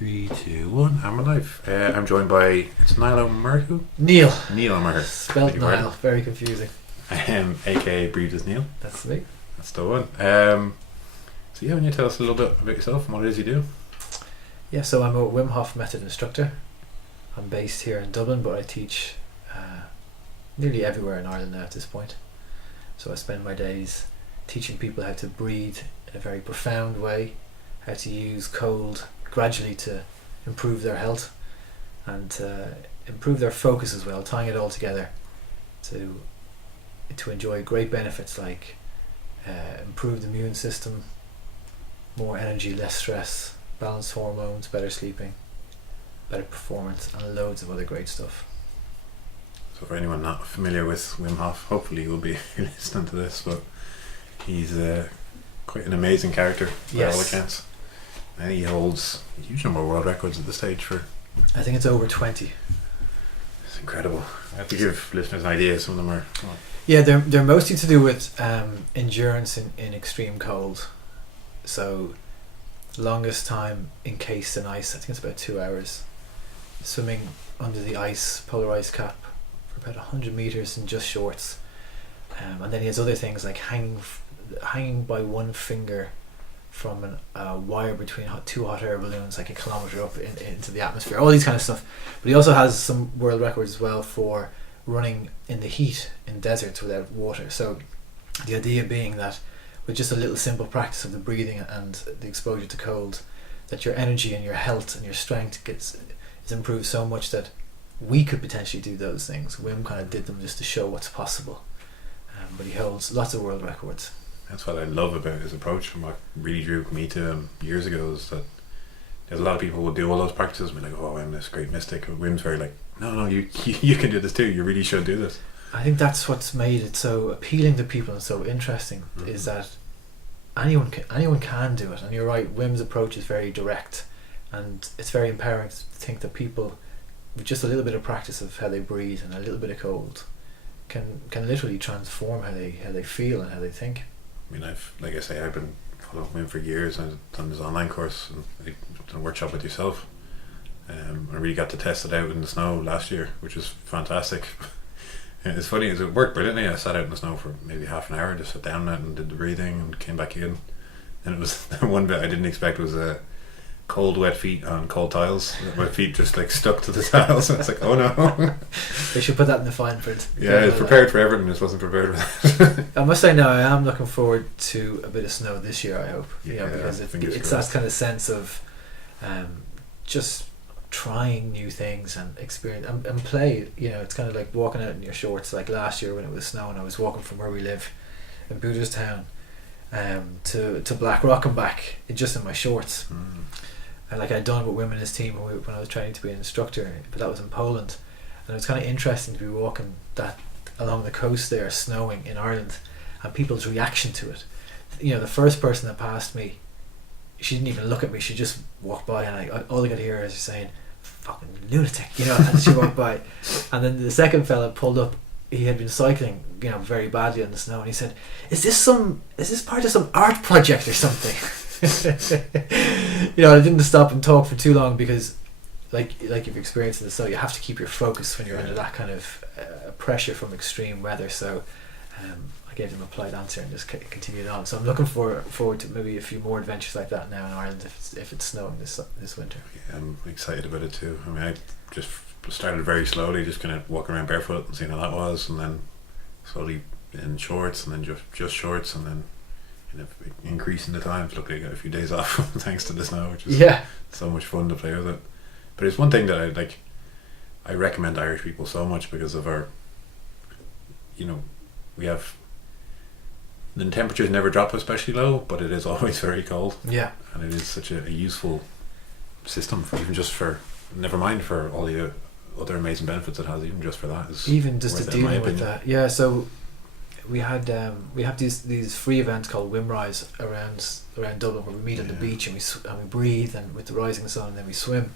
Three, two, one. I'm alive. I'm joined by Niall O'Murray. Neil. Neil O'Murray. Spelled Niall. Very confusing. AKA Breathed as Neil. That's me. That's the one. So yeah, can you tell us a little bit about yourself and what it is you do? Yeah, so I'm a Wim Hof Method instructor. I'm based here in Dublin, but I teach nearly everywhere in Ireland now at this point. So I spend my days teaching people how to breathe in a very profound way, how to use cold gradually to improve their health and improve their focus as well, tying it all together to enjoy great benefits like improved immune system, more energy, less stress, balanced hormones, better sleeping, better performance, and loads of other great stuff. So for anyone not familiar with Wim Hof, hopefully you will be listening to this, but he's quite an amazing character by all accounts. And he holds a huge number of world records at this stage for... I think it's over 20. It's incredible. I have to give listeners an idea. Some of them are... Yeah, they're mostly to do with endurance in extreme cold. So longest time encased in ice, I think it's about 2 hours. Swimming under the ice, polar ice cap for about 100 meters in just shorts. And then he has other things like hanging by one finger from a wire between two hot air balloons like a kilometre up into the atmosphere, all these kind of stuff. But he also has some world records as well for running in the heat in deserts without water. So the idea being that with just a little simple practice of the breathing and the exposure to cold, that your energy and your health and your strength is improved so much that we could potentially do those things. Wim kind of did them just to show what's possible, but he holds lots of world records. That's what I love about his approach, and what really drew me to him years ago is that there's a lot of people who will do all those practices and be like, oh, I'm this great mystic. But Wim's very like, no, you can do this too. You really should do this. I think that's what's made it so appealing to people and so interesting, is that anyone can do it. And you're right, Wim's approach is very direct, and it's very empowering to think that people with just a little bit of practice of how they breathe and a little bit of cold can literally transform how they feel and how they think. I mean, I've been following Wim for years, and I've done this online course and I've done a workshop with yourself. I really got to test it out in the snow last year, which was fantastic. And it's funny, it worked brilliantly. I sat out in the snow for maybe half an hour, just sat down and did the breathing and came back in. And it was the one bit I didn't expect was cold wet feet on cold tiles. My feet just like stuck to the tiles. I was like, oh no. They should put that in the fine print. Yeah, it's prepared for everything, just wasn't prepared for that. I must say, no, I am looking forward to a bit of snow this year, I hope. Because it's that kind of sense of just trying new things and experience and play. It's kind of like walking out in your shorts. Like last year when it was snowing, I was walking from where we live in Booterstown to Blackrock and back just in my shorts. And like I'd done it with Wim and his team when I was training to be an instructor, but that was in Poland, and it was kind of interesting to be walking that along the coast there, snowing in Ireland, and people's reaction to it. The first person that passed me, she didn't even look at me, she just walked by, and all I could hear is saying, fucking lunatic, and she walked by. And then the second fella pulled up. He had been cycling very badly on the snow, and he said, is this part of some art project or something? I didn't stop and talk for too long, because like you've experienced in the snow, you have to keep your focus when you're under that kind of pressure from extreme weather. So I gave them a polite answer and just continued on. So I'm looking forward to maybe a few more adventures like that now in Ireland if it's snowing this winter. Yeah, I'm excited about it too. I mean, I just started very slowly, just kind of walking around barefoot and seeing how that was, and then slowly in shorts, and then just shorts, and then increasing the times. Luckily I got a few days off thanks to the snow, which is so much fun to play with it. But it's one thing that I recommend Irish people so much because of our, we have, the temperatures never drop especially low, but it is always very cold. Yeah. And it is such a useful system, never mind for all the other amazing benefits it has, even just for that is even just to deal with that. Yeah, so we have these free events called Wim Rise around Dublin, where we meet on the beach and we breathe, and with the rising sun, and then we swim.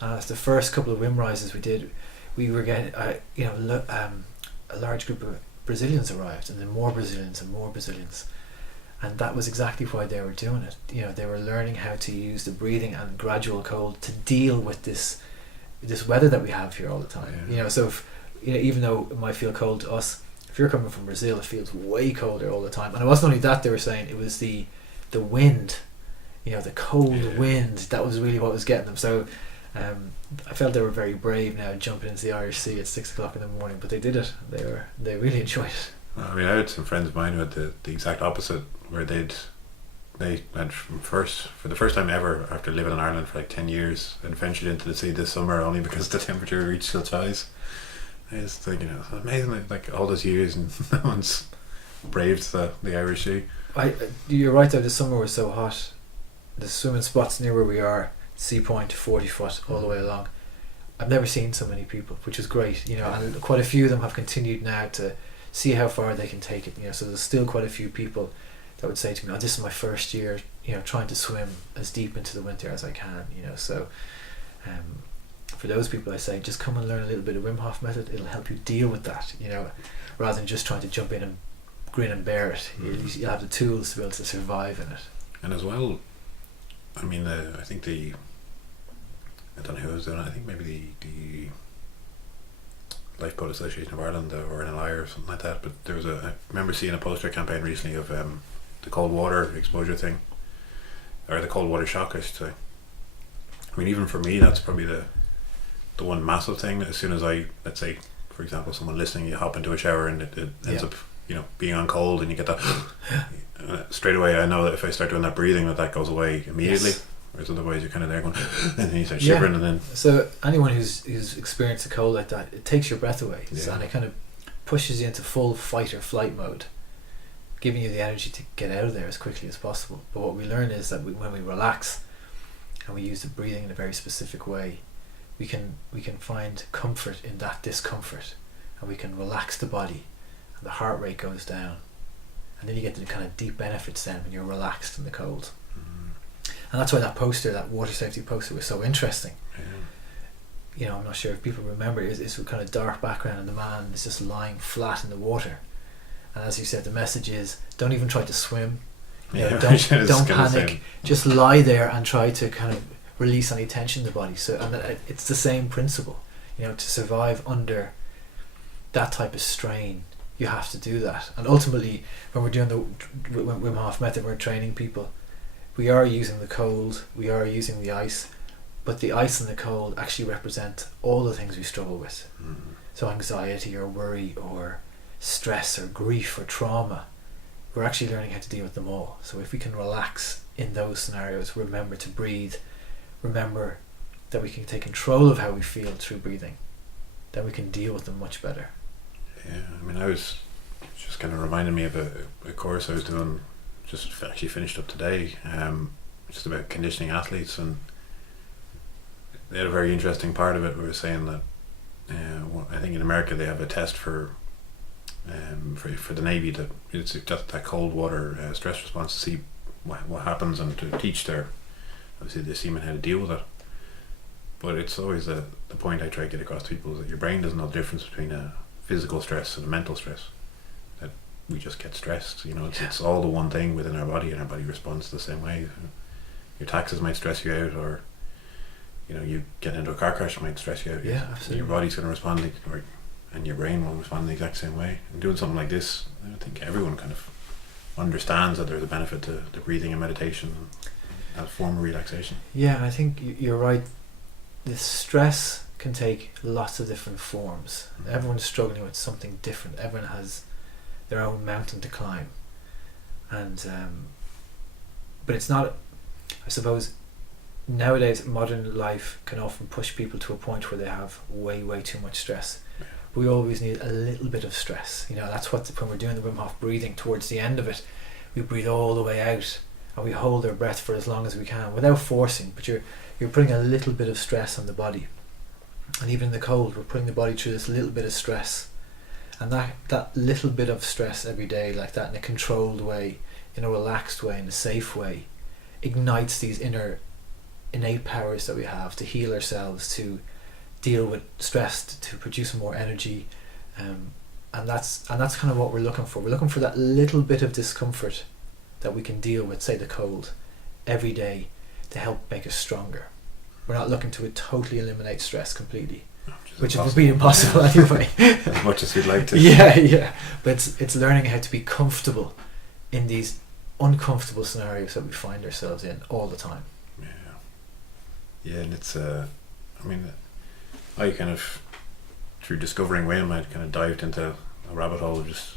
And as the first couple of Wim Rises we did, we were getting a large group of Brazilians arrived, and then more Brazilians, And that was exactly why they were doing it. They were learning how to use the breathing and gradual cold to deal with this weather that we have here all the time. So if, even though it might feel cold to us, if you're coming from Brazil, it feels way colder all the time. And it wasn't only that, they were saying it was the wind, the cold wind, that was really what was getting them. So I felt they were very brave now, jumping into the Irish Sea at 6 o'clock in the morning, but they did it. They really enjoyed it. I mean, I had some friends of mine who had the exact opposite, where they had for the first time ever, after living in Ireland for like 10 years, had ventured into the sea this summer only because the temperature reached such highs. It's like, it's amazing, like all those years and no one's braved the Irish Sea. You're right though, the summer was so hot. The swimming spots near where we are, sea point, 40 foot all the way along. I've never seen so many people, which is great, and quite a few of them have continued now to see how far they can take it, so there's still quite a few people that would say to me, this is my first year, trying to swim as deep into the winter as I can, so for those people I say, just come and learn a little bit of Wim Hof Method. It'll help you deal with that, rather than just trying to jump in and grin and bear it. You'll have the tools to be able to survive in it. And as well, I mean, I think I don't know who was doing it, I think maybe the Lifeboat Association of Ireland or NLI or something like that, but I remember seeing a poster campaign recently of the cold water exposure thing, or the cold water shock I should say. I mean, even for me, that's probably the one massive thing. As soon as let's say for example, someone listening, you hop into a shower and it ends up being on cold, and you get that straight away. I know that if I start doing that breathing, that goes away immediately. Yes. Whereas otherwise you're kind of there going and then you start shivering and then... So anyone who's experienced a cold like that, it takes your breath away and it kind of pushes you into full fight or flight mode, giving you the energy to get out of there as quickly as possible. But what we learn is that when we relax and we use the breathing in a very specific way, we can find comfort in that discomfort, and we can relax the body and the heart rate goes down, and then you get the kind of deep benefits then when you're relaxed in the cold. And that's why that poster, that water safety poster, was so interesting. I'm not sure if people remember, it's a kind of dark background and the man is just lying flat in the water, and as you said, the message is don't even try to swim, don't panic, just lie there and try to kind of release any tension in the body. So, and it's the same principle, to survive under that type of strain, you have to do that. And ultimately, when we're doing the Wim Hof Method, we're training people, we are using the cold, we are using the ice, but the ice and the cold actually represent all the things we struggle with. So anxiety or worry or stress or grief or trauma, we're actually learning how to deal with them all. So if we can relax in those scenarios, remember to breathe, remember that we can take control of how we feel through breathing, then we can deal with them much better. I mean, I was just kind of reminding me of a course I was doing, just actually finished up today, just about conditioning athletes, and they had a very interesting part of it. We were saying that I think in America they have a test for the Navy, that it's just that cold water stress response, to see what happens and to teach obviously the seamen how to deal with it. But it's always the point I try to get across to people is that your brain doesn't know the difference between a physical stress and a mental stress. That we just get stressed, it's all the one thing within our body, and our body responds the same way. Your taxes might stress you out, or you get into a car crash, it might stress you out. Absolutely. Your body's going to respond and your brain will respond the exact same way. And doing something like this, I think everyone kind of understands that there's a benefit to the breathing and meditation and a form of relaxation. I think you're right. The stress can take lots of different forms. Everyone's struggling with something different. Everyone has their own mountain to climb, and but it's not, I suppose, nowadays modern life can often push people to a point where they have way too much stress. We always need a little bit of stress. That's what when we're doing the Wim Hof breathing, towards the end of it, we breathe all the way out and we hold our breath for as long as we can without forcing, but you're putting a little bit of stress on the body. And even in the cold, we're putting the body through this little bit of stress, and that little bit of stress every day, like that, in a controlled way, in a relaxed way, in a safe way, ignites these innate powers that we have to heal ourselves, to deal with stress, to produce more energy, and that's kind of what we're looking for. We're looking for that little bit of discomfort that we can deal with, say the cold, every day to help make us stronger. We're not looking to totally eliminate stress completely, which would be impossible anyway. As much as we'd like to. Yeah. But it's learning how to be comfortable in these uncomfortable scenarios that we find ourselves in all the time. Yeah, and it's I kind of, through discovering Wim, I kind of dived into a rabbit hole of just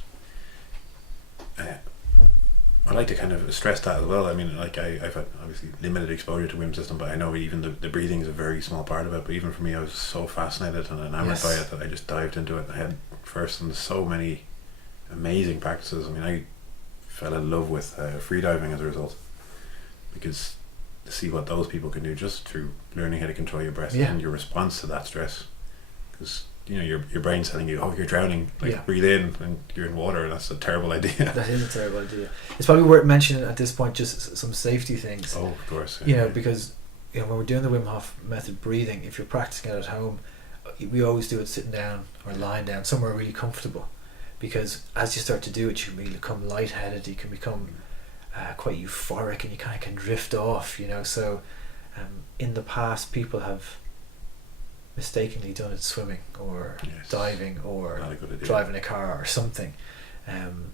I like to kind of stress that as well. I mean, like I've had obviously limited exposure to Wim system, but I know even the breathing is a very small part of it. But even for me, I was so fascinated and enamored by it that I just dived into it head first, and so many amazing practices. I mean, I fell in love with freediving as a result, because to see what those people can do just through learning how to control your breath and your response to that stress, because your brain's telling you, oh, you're drowning, breathe in, and you're in water. That's a terrible idea. That is a terrible idea. It's probably worth mentioning at this point just some safety things. Oh, of course. Because when we're doing the Wim Hof Method breathing, if you're practicing it at home, we always do it sitting down or lying down somewhere really comfortable, because as you start to do it, you can become lightheaded, you can become quite euphoric, and you kind of can drift off, so in the past people have mistakenly done it swimming or diving or driving a car or something, and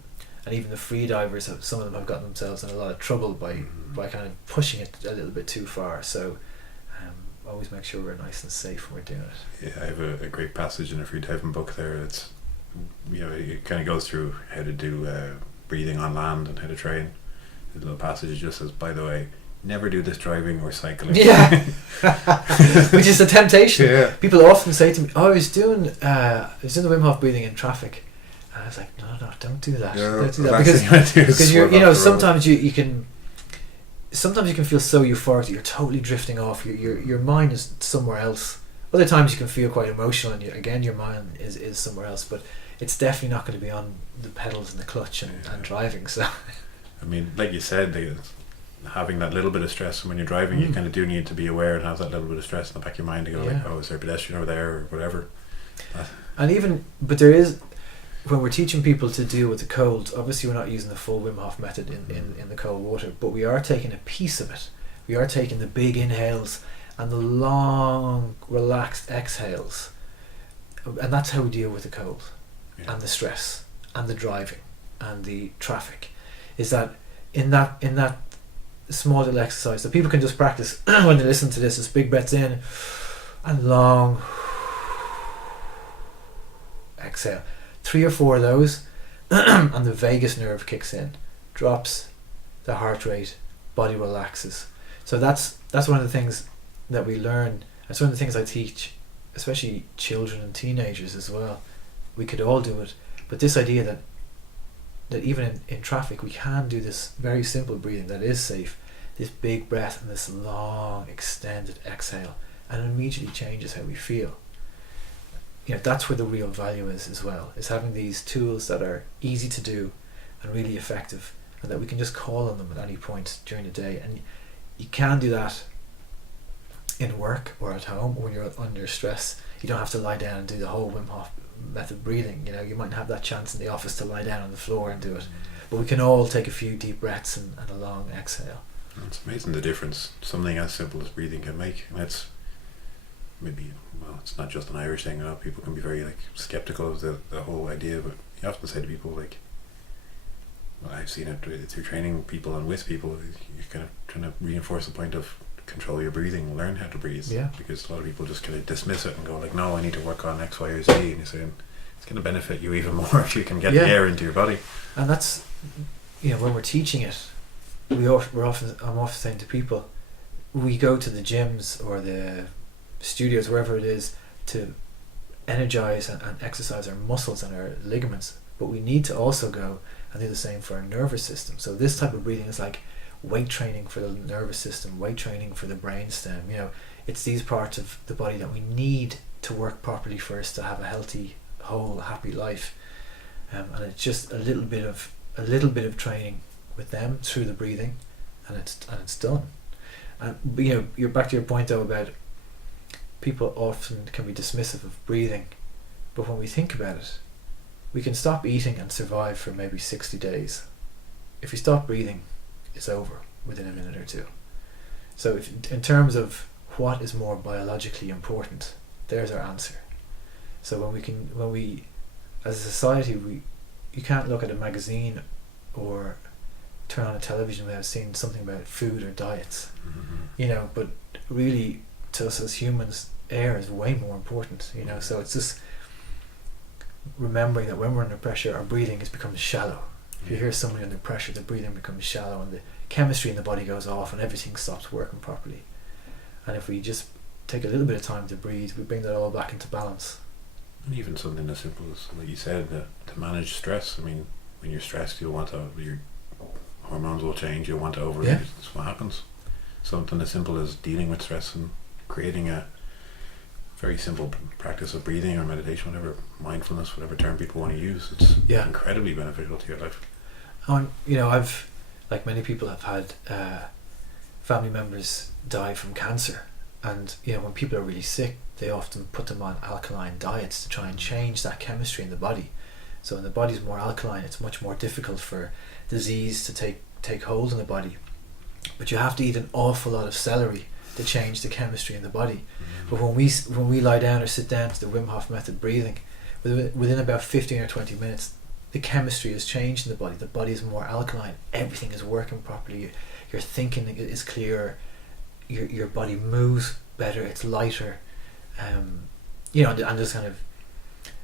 even the free divers, some of them have gotten themselves in a lot of trouble by kind of pushing it a little bit too far. So always make sure we're nice and safe when we're doing it. I have a great passage in a free diving book there. It's it kind of goes through how to do breathing on land and how to train. The little passage just says, by the way, never do this driving or cycling. Yeah. Which is a temptation. Yeah. People often say to me, I was doing the Wim Hof breathing in traffic, and I was like, no, don't do that. Don't do that, because you're sometimes you can feel so euphoric that you're totally drifting off. Your mind is somewhere else. Other times you can feel quite emotional, and again your mind is somewhere else, but it's definitely not going to be on the pedals and the clutch and driving. So I mean, like you said, having that little bit of stress when you're driving, you kind of do need to be aware and have that little bit of stress in the back of your mind to go like, oh, is there a pedestrian over there or whatever. But there is, when we're teaching people to deal with the cold, obviously we're not using the full Wim Hof method in the cold water, but we are taking a piece of it. We are taking the big inhales and the long relaxed exhales, and that's how we deal with the cold and the stress and the driving and the traffic. Is that in that small little exercise that people can just practice when they listen to this, is big breaths in and long exhale. 3 or 4 of those and the vagus nerve kicks in, drops the heart rate, body relaxes. So that's one of the things that we learn. That's one of the things I teach, especially children and teenagers as well. We could all do it, but this idea that even in traffic we can do this very simple breathing that is safe, this big breath and this long extended exhale, and it immediately changes how we feel. That's where the real value is as well, is having these tools that are easy to do and really effective, and that we can just call on them at any point during the day. And you can do that in work or at home when you're under stress. You don't have to lie down and do the whole Wim Hof Method breathing. You might have that chance in the office to lie down on the floor and do it, but we can all take a few deep breaths and a long exhale. It's amazing the difference something as simple as breathing can make. And it's it's not just an Irish thing. People can be very skeptical of the whole idea, but you often say to people I've seen it through training people and with people, you're kind of trying to reinforce the point of control your breathing, learn how to breathe. Because a lot of people just kind of dismiss it and go no, I need to work on X, Y, or Z, and you're saying it's going to benefit you even more if you can get the air into your body. And that's when we're teaching it, I'm often saying to people, we go to the gyms or the studios, wherever it is, to energize and exercise our muscles and our ligaments, but we need to also go and do the same for our nervous system. So this type of breathing is like weight training for the nervous system, weight training for the brainstem. It's these parts of the body that we need to work properly for us to have a healthy, whole, happy life. And it's just a little bit of training with them through the breathing, and it's done. And you're back to your point though about people often can be dismissive of breathing, but when we think about it, we can stop eating and survive for maybe 60 days. If we stop breathing, is over within a minute or two. So if, in terms of what is more biologically important, there's our answer. So when we as a society, you can't look at a magazine or turn on a television without seeing something about food or diets. But really, to us as humans, air is way more important, so it's just remembering that when we're under pressure, our breathing is becomes shallow. If you hear somebody under pressure, the breathing becomes shallow and the chemistry in the body goes off and everything stops working properly. And if we just take a little bit of time to breathe, we bring that all back into balance. And even something as simple as, like you said, to manage stress. I mean, when you're stressed, your hormones will change, you'll want to overeat. Yeah. That's what happens. Something as simple as dealing with stress and creating a very simple practice of breathing or meditation, whatever, mindfulness, whatever term people want to use, it's incredibly beneficial to your life. I've, like many people, have had family members die from cancer, and when people are really sick, they often put them on alkaline diets to try and change that chemistry in the body. So when the body's more alkaline, it's much more difficult for disease to take hold in the body. But you have to eat an awful lot of celery to change the chemistry in the body. But when we lie down or sit down to the Wim Hof Method breathing, within about 15 or 20 minutes, the chemistry has changed in the body. The body is more alkaline. Everything is working properly. Your thinking is clearer. Your body moves better. It's lighter. And there's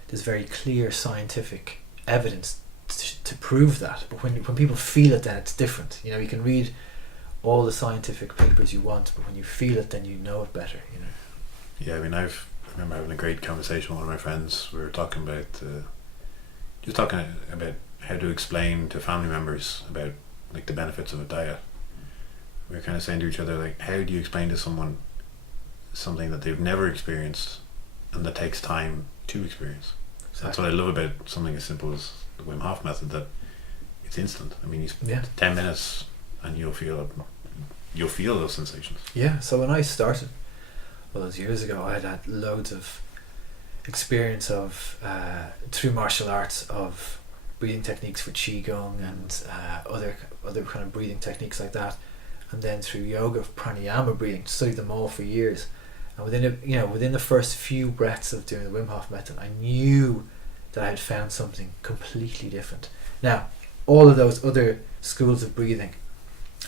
there's very clear scientific evidence to prove that. But when people feel it, then it's different. You can read all the scientific papers you want, but when you feel it, then you know it better. Yeah, I mean, I remember having a great conversation with one of my friends. We were talking about how to explain to family members about like the benefits of a diet. We were kind of saying to each other, like, how do you explain to someone something that they've never experienced and that takes time to experience? Exactly. That's what I love about something as simple as the Wim Hof Method, that it's instant. I mean, 10 minutes and you'll feel those sensations. Yeah, so when I started, well, those years ago, I had loads of experience of through martial arts of breathing techniques for qigong and other kind of breathing techniques like that, and then through yoga, pranayama breathing, studied them all for years. And within the first few breaths of doing the Wim Hof Method, I knew that I had found something completely different. Now, all of those other schools of breathing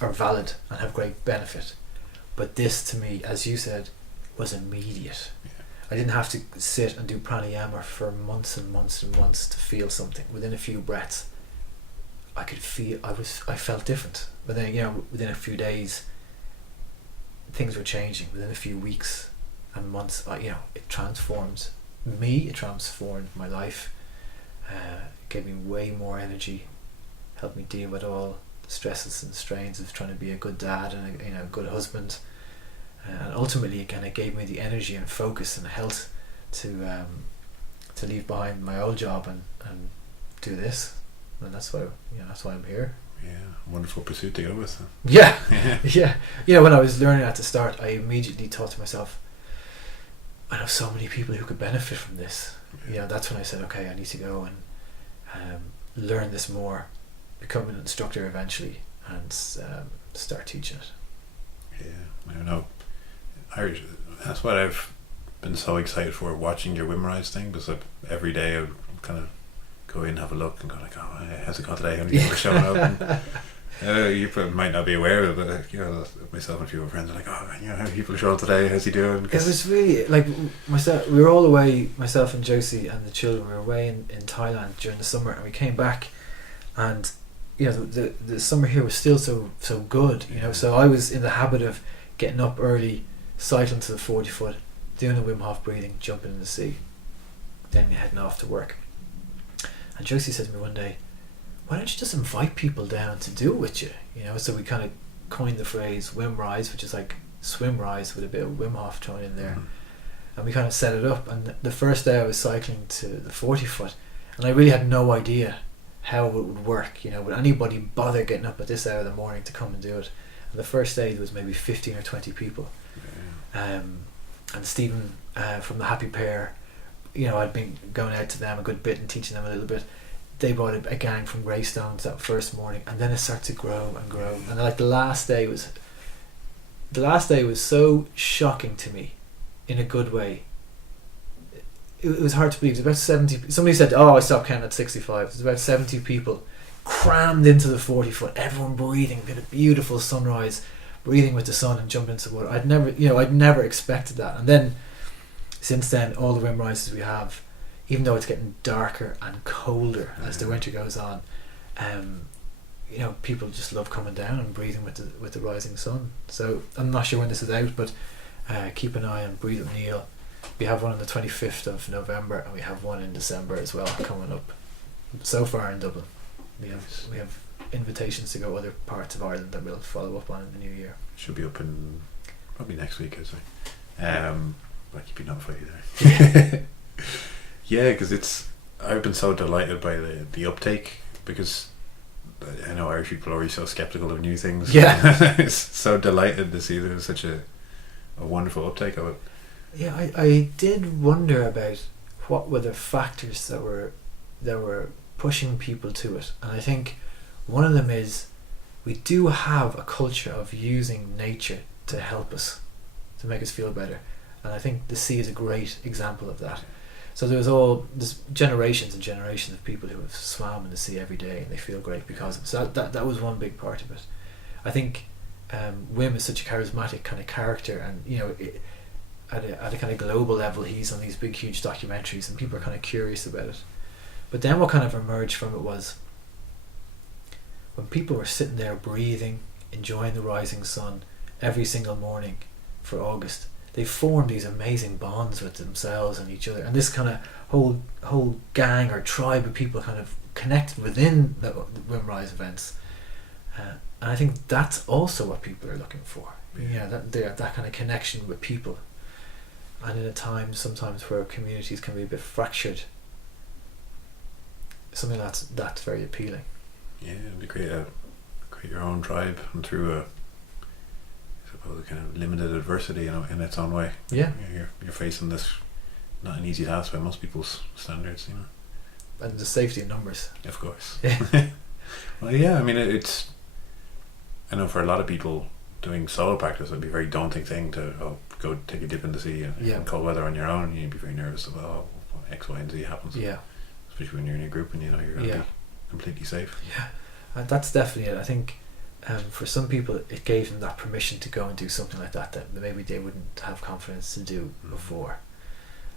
are valid and have great benefit, but this, to me, as you said, was immediate. I didn't have to sit and do pranayama for months and months and months to feel something. Within a few breaths, I could feel I felt different. But then within a few days, things were changing. Within a few weeks and months, it transformed me. It transformed my life. It gave me way more energy. Helped me deal with all the stresses and strains of trying to be a good dad and a good husband. And ultimately, again, it gave me the energy and focus and health to leave behind my old job and do this. And that's why I'm here. Yeah, wonderful pursuit to go with. Yeah, yeah. When I was learning at the start, I immediately thought to myself, I know so many people who could benefit from this. That's when I said, okay, I need to go and learn this more, become an instructor eventually, and start teaching it. Yeah, I know. That's what I've been so excited for, watching your Wim Rise thing, because every day I would kind of go in and have a look and go like, oh, how's it gone today? How many people are showing up? And, you might not be aware of it, myself and a few of my friends are like, oh, how many people are showing up today? How's he doing? It was really like we were all away, myself and Josie and the children. We were away in Thailand during the summer, and we came back, and the summer here was still so good. So I was in the habit of getting up early, cycling to the 40 foot, doing the Wim Hof breathing, jumping in the sea, then heading off to work. And Josie said to me one day, why don't you just invite people down to do it with you? So we kind of coined the phrase Wim Rise, which is like swim rise with a bit of Wim Hof thrown in there. And we kind of set it up. And the first day I was cycling to the 40 foot, and I really had no idea how it would work. Would anybody bother getting up at this hour of the morning to come and do it? And the first day there was maybe 15 or 20 people. And Stephen from the Happy Pair, I'd been going out to them a good bit and teaching them a little bit. they brought a gang from Greystones that first morning, and then it started to grow and grow, and like the last day was so shocking to me, in a good way. It was hard to believe. It was about 70. Somebody said, "Oh, I stopped counting at 65." It was about 70 people crammed into the 40 foot. Everyone breathing, we had a beautiful sunrise, breathing with the sun and jumping into the water. I'd never expected that. And then, since then, all the Wim rises we have, even though it's getting darker and colder as the winter goes on, people just love coming down and breathing with the rising sun. So I'm not sure when this is out, but keep an eye on Breathe with Niall. We have one on the 25th of November, and we have one in December as well coming up. So far in Dublin, we have invitations to go other parts of Ireland that we'll follow up on in the new year. Should be up in probably next week, I'd say. I'll keep you notified there. Yeah, because I've been so delighted by the uptake, because I know Irish people are always so skeptical of new things. Yeah. It's so delighted to see there's such a wonderful uptake of it. Yeah, I did wonder about what were the factors that were pushing people to it, and I think one of them is we do have a culture of using nature to help us, to make us feel better, and I think the sea is a great example of that. So there's generations and generations of people who have swam in the sea every day and they feel great because of it. So that was one big part of it. I think Wim is such a charismatic kind of character, and at a kind of global level he's on these big huge documentaries and people are kind of curious about it. But then what kind of emerged from it was when people were sitting there breathing, enjoying the rising sun every single morning for August, they formed these amazing bonds with themselves and each other, and this kind of whole gang or tribe of people kind of connected within the Wim Rise events, and I think that's also what people are looking for. That kind of connection with people, and in a time sometimes where communities can be a bit fractured, something that's very appealing. Yeah, to create your own tribe, and through kind of limited adversity, in its own way. Yeah, you're facing this not an easy task by most people's standards, and the safety in numbers, of course. Yeah. Well, yeah, I mean it's I know for a lot of people doing solo practice would be a very daunting thing to go take a dip in the sea in cold weather on your own. You'd be very nervous about X, Y and Z happens, especially when you're in a group and you're going to be completely safe. And that's definitely it. I think for some people it gave them that permission to go and do something like that maybe they wouldn't have confidence to do before.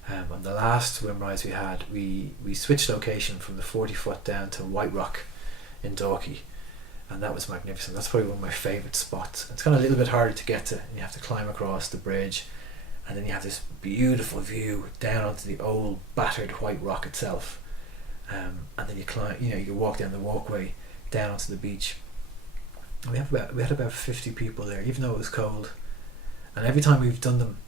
On the last Wim Rise we had, we switched location from the 40 foot down to White Rock in Dalkey, and that was magnificent. That's probably one of my favourite spots. It's kind of a little bit harder to get to, and you have to climb across the bridge, and then you have this beautiful view down onto the old battered White Rock itself, and then you climb, you walk down the walkway down onto the beach. We had about 50 people there, even though it was cold, and every time we've done them,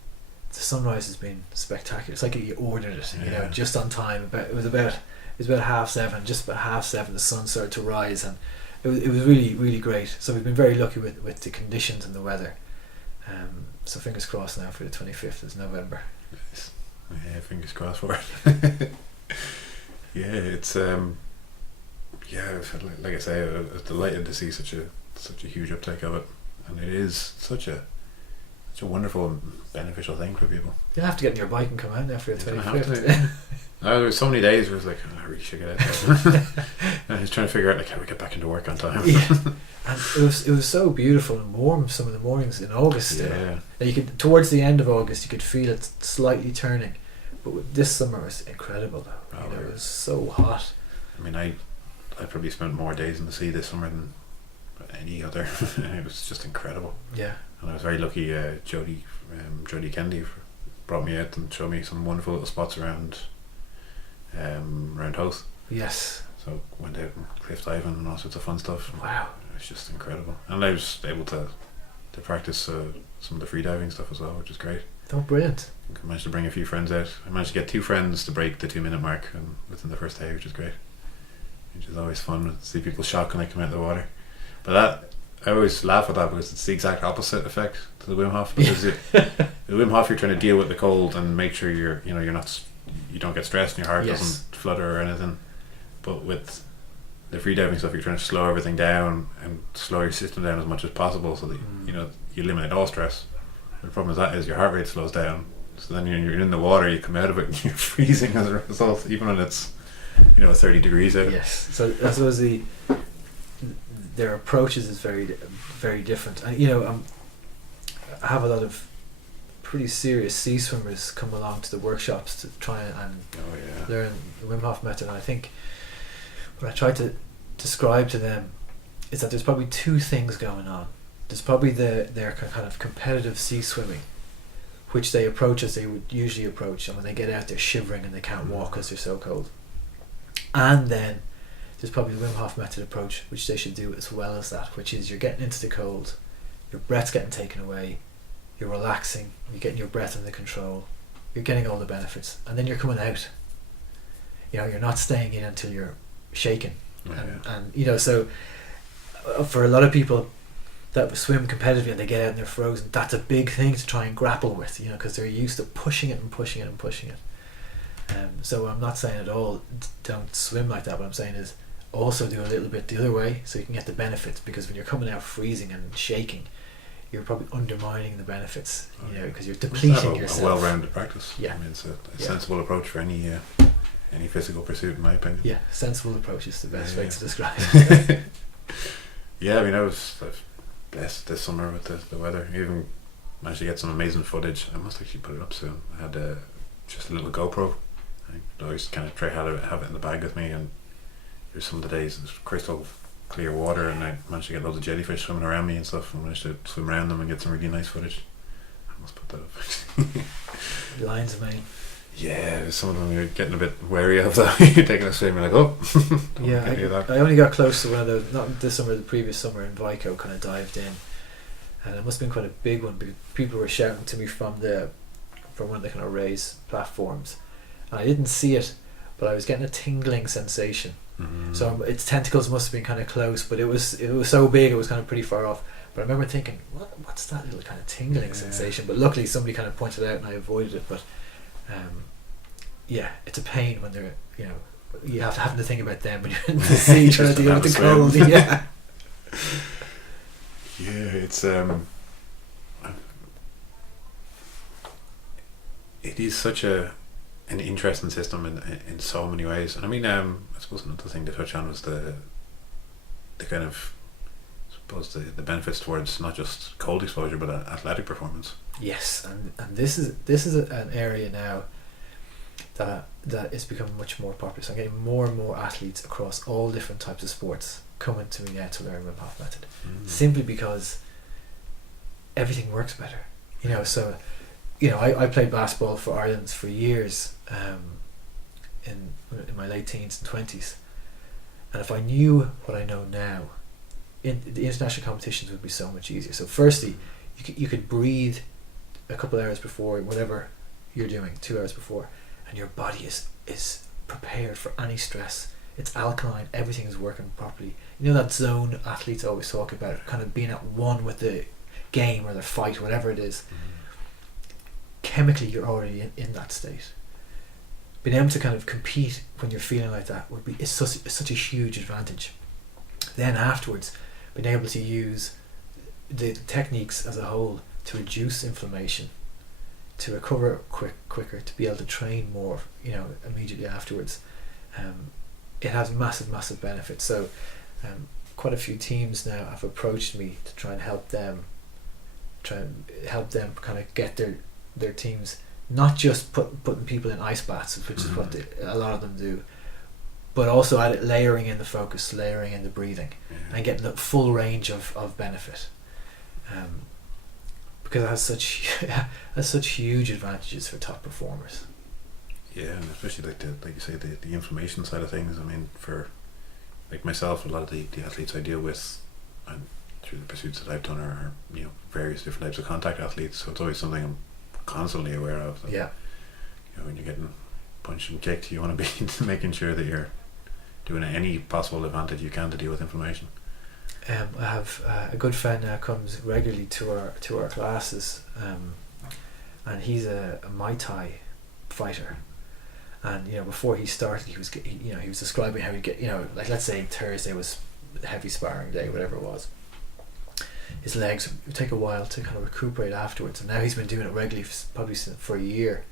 the sunrise has been spectacular. It's like you ordered it, just on time. It was about 7:30. Just about 7:30, the sun started to rise, and it was really, really great. So we've been very lucky with the conditions and the weather. So fingers crossed now for the 25th of November. Nice. Yeah, fingers crossed for it. Yeah, it's like I say, I was delighted to see such a huge uptake of it, and it is such a wonderful and beneficial thing for people. You'll have to get on your bike and come out now for the 25th. There was so many days where I was like, I really should get out there. And I was trying to figure out how we get back into work on time. And it was so beautiful and warm some of the mornings in August. Yeah. You could, towards the end of August, you could feel it slightly turning, but this summer was incredible though. It was so hot. I mean, I probably spent more days in the sea this summer than any other. It was just incredible. Yeah. And I was very lucky. Jodie Kennedy brought me out and showed me some wonderful little spots around Howth. Yes. So went out and cliff diving and all sorts of fun stuff. Wow. It was just incredible, and I was able to practice some of the free diving stuff as well, which is great. Oh, brilliant. I managed to bring a few friends out. I managed to get 2 friends to break the 2-minute mark within the first day, which is great. Which is always fun to see people shock when they come out of the water. But I always laugh at that because it's the exact opposite effect to the Wim Hof. Because the Wim Hof, you're trying to deal with the cold and make sure you don't get stressed and your heart doesn't flutter or anything. But with the free diving stuff, you're trying to slow everything down and slow your system down as much as possible, so that you eliminate all stress. The problem is your heart rate slows down, so then you're in the water, you come out of it and you're freezing as a result, even when it's 30 degrees out. Yes, so I suppose their approaches is very very different, and I have a lot of pretty serious sea swimmers come along to the workshops to try and learn the Wim Hof Method. And I think what I try to describe to them is that there's probably two things going on. There's probably their kind of competitive sea swimming, which they approach as they would usually approach, and when they get out they're shivering and they can't walk because they're so cold. And then there's probably the Wim Hof Method approach, which they should do as well as that, which is you're getting into the cold, your breath's getting taken away, you're relaxing, you're getting your breath under control, you're getting all the benefits, and then you're coming out. You're not staying in until you're shaken. And so for a lot of people that swim competitively and they get out and they're frozen, that's a big thing to try and grapple with, because they're used to pushing it and pushing it and pushing it. So I'm not saying at all don't swim like that. What I'm saying is also do a little bit the other way so you can get the benefits, because when you're coming out freezing and shaking, you're probably undermining the benefits, because you're depleting yourself. A well-rounded practice. Yeah, it's a sensible approach for any physical pursuit, in my opinion. Yeah, sensible approach is the best way to describe it. Yeah, I was blessed this summer with the weather. I even managed to get some amazing footage. I must actually put it up soon. I had just a little GoPro. I always kind of try to have it in the bag with me, and there's some of the days it's crystal clear water, and I managed to get loads of jellyfish swimming around me and stuff, and managed to swim around them and get some really nice footage. I must put that up. Lines of many. Yeah, some of them you're getting a bit wary of that. You're taking a swim, you're like, oh. Yeah, I only got close to one of those, not this summer, the previous summer in Vico, kind of dived in, and it must have been quite a big one, because people were shouting to me from one of the kind of raised platforms, and I didn't see it, but I was getting a tingling sensation. So its tentacles must have been kind of close, but it was so big it was kind of pretty far off. But I remember thinking, what's that little kind of tingling sensation? But luckily somebody kind of pointed it out and I avoided it. But it's a pain when they're you have to think about them when you're in the sea trying to deal with the cold. Yeah. Yeah, it's it is such an interesting system in so many ways. And I mean, I suppose another thing to touch on was the kind of, the benefits towards not just cold exposure but athletic performance. Yes, and this is an area now that is becoming much more popular. So I'm getting more and more athletes across all different types of sports coming to me now to learn Wim Hof Method, simply because everything works better. So I played basketball for Ireland for years, in my late teens and 20s, and if I knew what I know now, the international competitions would be so much easier. So firstly, you could breathe a couple hours before whatever you're doing, 2 hours before, and your body is prepared for any stress. It's alkaline, everything is working properly. That zone athletes always talk about, kind of being at one with the game or the fight, whatever it is. Chemically you're already in that state. Being able to kind of compete when you're feeling like that is such a huge advantage. Then afterwards, being able to use the techniques as a whole to reduce inflammation, to recover quicker, to be able to train more immediately afterwards, it has massive benefits. So quite a few teams now have approached me to try and help them kind of get their teams not just putting people in ice baths, which is what a lot of them do, but also layering in the focus, layering in the breathing, and getting the full range of benefit, because it has such huge advantages for top performers. Yeah, and especially like you say, the inflammation side of things. I mean, for like myself, a lot of the athletes I deal with, and through the pursuits that I've done, are various different types of contact athletes. So it's always something I'm constantly aware of. That, when you're getting punched and kicked, you want to be making sure that you're doing any possible advantage you can to deal with inflammation. I have a good friend now comes regularly to our classes, and he's a Muay Thai fighter, And before he started, he was describing how he'd get, like let's say Thursday was heavy sparring day, whatever it was. His legs would take a while to kind of recuperate afterwards, and now he's been doing it regularly, probably for a year.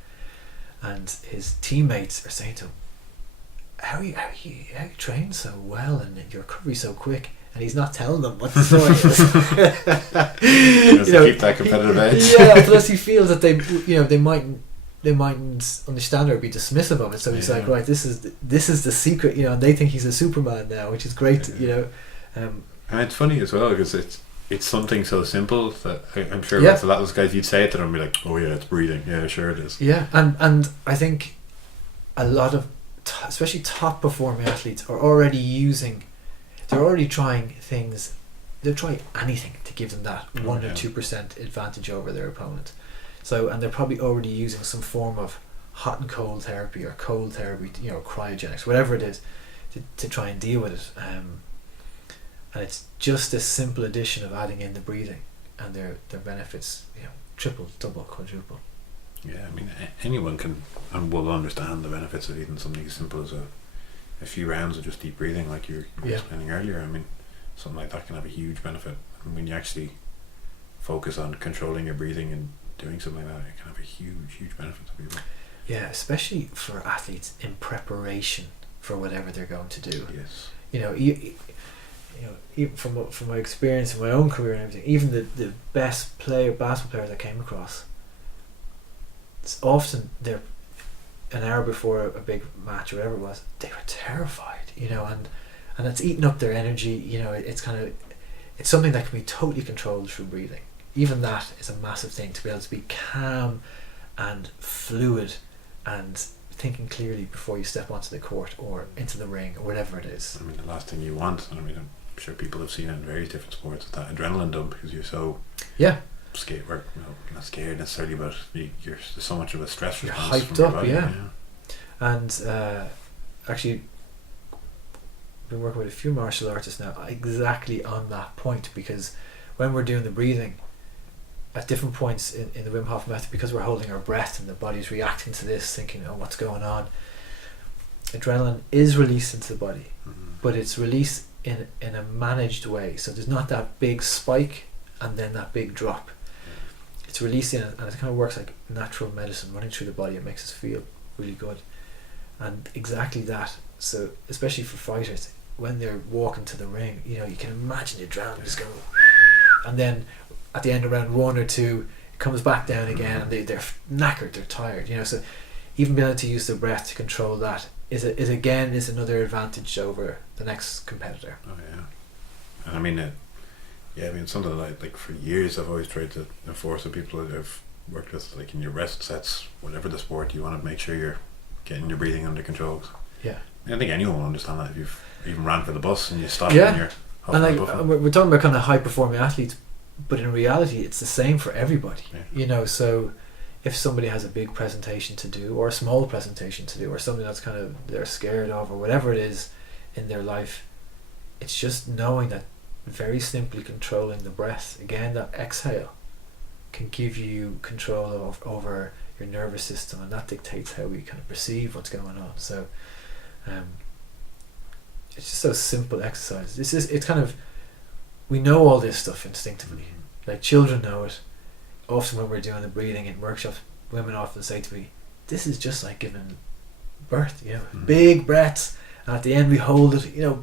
And his teammates are saying to him, "How you train so well and your recovery so quick?" And he's not telling them what the story is. Keep that competitive edge. Yeah, plus he feels that they mightn't understand or be dismissive of it. So he's like, right, this is the secret, and they think he's a Superman now, which is great, And it's funny as well because it's something so simple that I'm sure lots of those guys, you'd say it to them and be like, oh yeah, it's breathing. Yeah, sure it is. Yeah, and I think a lot of especially top performing athletes are they're already trying things. They'll try anything to give them that 1 or 2% advantage over their opponent. So, and they're probably already using some form of hot and cold therapy or cold therapy, cryogenics, whatever it is, to try and deal with it. And it's just a simple addition of adding in the breathing, and their benefits, triple, double, quadruple. Yeah, I mean, anyone can and will understand the benefits of even something as simple as a few rounds of just deep breathing, like you were explaining earlier. I mean, something like that can have a huge benefit. And when you actually focus on controlling your breathing and doing something like that, it can have a huge benefit to people. Yeah, especially for athletes in preparation for whatever they're going to do. Yes. Even from my experience in my own career and everything, even the best basketball players I came across, it's often they're an hour before a big match or whatever it was, they were terrified, and it's eating up their energy. It's something that can be totally controlled through breathing. Even that is a massive thing, to be able to be calm and fluid and thinking clearly before you step onto the court or into the ring or whatever it is. I mean, the last thing you want, I'm sure people have seen it in various different sports, is that adrenaline dump, because you're so scared, not scared necessarily, but there's so much of a stress response. You're hyped from up, your body, yeah. And actually, I've been working with a few martial artists now exactly on that point, because when we're doing the breathing at different points in the Wim Hof Method, because we're holding our breath and the body's reacting to this, thinking, oh, what's going on, adrenaline is released into the body, but it's released in a managed way. So there's not that big spike and then that big drop. It's released and it kind of works like natural medicine running through the body. It makes us feel really good. And exactly that. So especially for fighters, when they're walking to the ring, you can imagine the adrenaline just going, and then at the end of round 1 or 2 it comes back down again, and they're knackered, they're tired, so even being able to use the breath to control that is another advantage over the next competitor. Oh yeah. And I mean something like for years I've always tried to enforce with people that I've worked with, like in your rest sets, whatever the sport, you want to make sure you're getting your breathing under control. Yeah, I think anyone will understand that if you've even ran for the bus and you stop and you're and we're talking about kind of high performing athletes, but in reality it's the same for everybody. So if somebody has a big presentation to do or a small presentation to do or something that's kind of they're scared of or whatever it is in their life, it's just knowing that very simply controlling the breath, again, that exhale can give you control over your nervous system, and that dictates how we kind of perceive what's going on. So it's just so simple exercise. It's kind of, we know all this stuff instinctively. Like children know it. Often when we're doing the breathing in workshops, women often say to me, this is just like giving birth, big breaths, and at the end we hold it,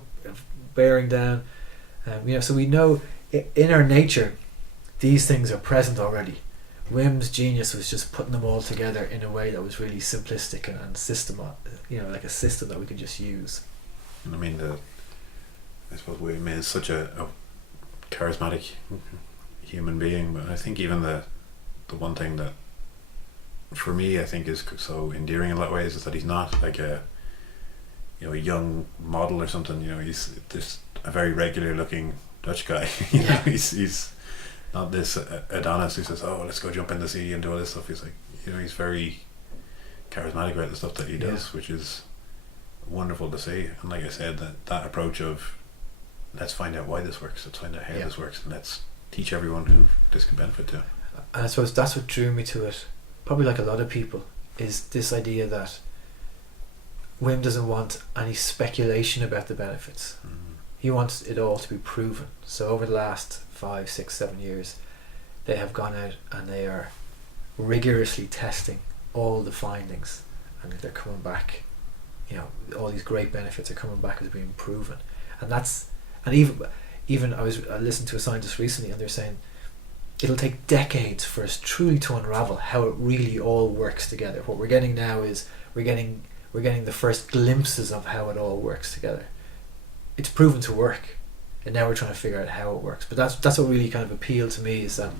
bearing down, so we know in our nature these things are present already. Wim's genius was just putting them all together in a way that was really simplistic and system, like a system that we could just use. And I mean, I suppose Wim is such a charismatic human being, but I think even the one thing that for me I think is so endearing in a lot of ways is that he's not like a young model or something. He's just a very regular looking Dutch guy. He's not this Adonis who says, oh, let's go jump in the sea and do all this stuff. He's like, he's very charismatic about the stuff that he does, which is wonderful to see. And like I said, that approach of let's find out why this works, let's find out how this works, and let's teach everyone who this can benefit to. And I suppose that's what drew me to it, probably like a lot of people, is this idea that Wim doesn't want any speculation about the benefits. He wants it all to be proven. So over the last 5, 6, 7 years, they have gone out and they are rigorously testing all the findings, and they're coming back, all these great benefits are coming back as being proven. And even I listened to a scientist recently, and they're saying it'll take decades for us truly to unravel how it really all works together. What we're getting now is we're getting the first glimpses of how it all works together. It's proven to work, and now we're trying to figure out how it works. But that's what really kind of appealed to me, is that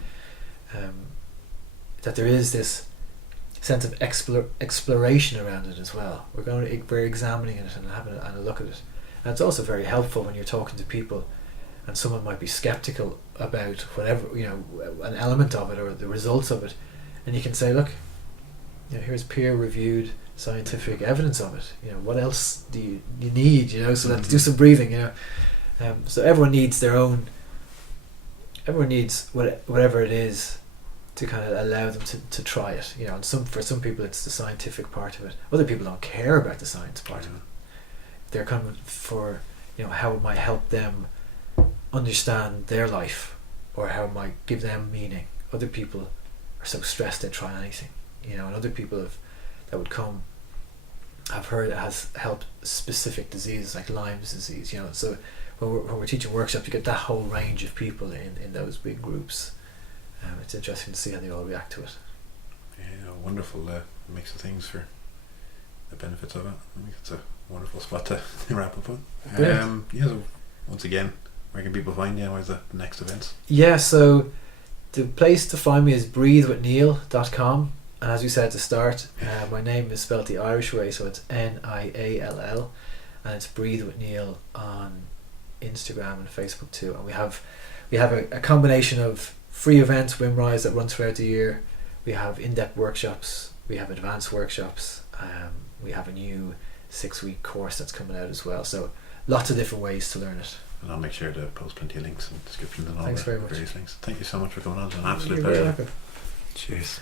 that there is this sense of exploration around it as well. We're examining it and having a look at it, and it's also very helpful when you're talking to people, and someone might be skeptical about whatever, an element of it or the results of it, and you can say, look, here's peer-reviewed scientific evidence of it. What else do you need? So let's do some breathing. So everyone needs their own. Everyone needs whatever it is to kind of allow them to try it. And for some people it's the scientific part of it. Other people don't care about the science part of it. They're coming for how it might help them understand their life, or how it might give them meaning. Other people are so stressed they try anything. And other people that would come, I've heard it has helped specific diseases like Lyme's disease. So when we're teaching workshops, you get that whole range of people in those big groups. It's interesting to see how they all react to it. Yeah, wonderful mix of things for the benefits of it. I think it's a wonderful spot to wrap up on. So once again, where can people find you? Where's the next events? Yeah, so the place to find me is breathewithniall.com. And as you said at the start, my name is spelled the Irish way, so it's Niall, and it's Breathe with Niall on Instagram and Facebook too. And we have a combination of free events, Wim Rise, that run throughout the year. We have in-depth workshops, we have advanced workshops, we have a new 6-week course that's coming out as well. So lots of different ways to learn it. And I'll make sure to post plenty of links and descriptions and all Thanks the very much. various links. Thank you so much for coming on. It's an absolute You're very pleasure. welcome. Cheers.